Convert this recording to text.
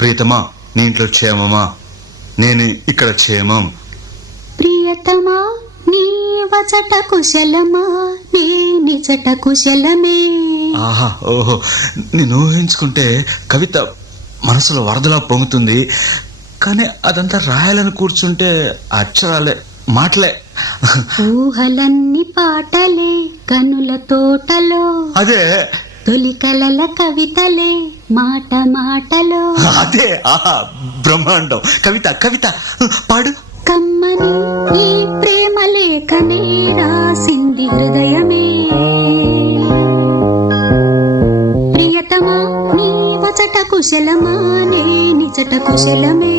ప్రియతమా, నీ ఇంట్లో క్షేమమా? నేను ఇక్కడ క్షేమం. ప్రియతమా, నీ వచట కుశలమా? నీ నిజట కుశలమే. ఆహా, ఓహో, నేను ఊహించుకుంటే కవిత మనసులో వరదలా పొంగుతుంది. కానీ అదంతా రాయాలని కూర్చుంటే అక్షరాలే, మాటలే. ఊహలన్నీ పాటలే కనుల తోటలో, అదే తొలి కలల కవితలే మాట మాటలో. అదే, ఆహా, బ్రహ్మాండం. కవిత కవిత పాడు. కమ్మని ఈ ప్రేమ లేఖనే రాసింది హృదయమే. ప్రియతమా, నీ వచట కుశలమా? నీ నిజట కుశలమే.